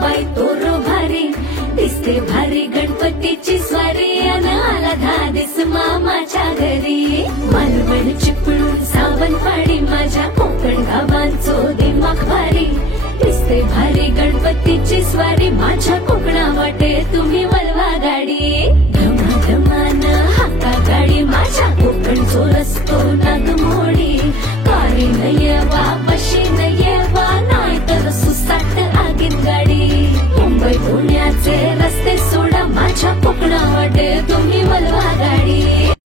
बाई तोर भारी दिसते भारी गणपतीची स्वारी अन आला धादिस मामाच्या घरी मालवण चिपळूण सावंतवाडी माझ्या कोकण गावांचो दिमाग भारी दिसते भारी गणपतीची स्वारी माझ्या कोकणा वाटे तुम्ही वलवा गाडी धमाधमान हाका गाडी माझ्या कोकणचो रस्तो नागमोडी कारी न येवा बशी न येवा नाही तर सुसाट आगीन गाडी मुंबई पुण्याचे रस्ते सोडा माझ्या कोकणा वाटे तुम्ही वलवा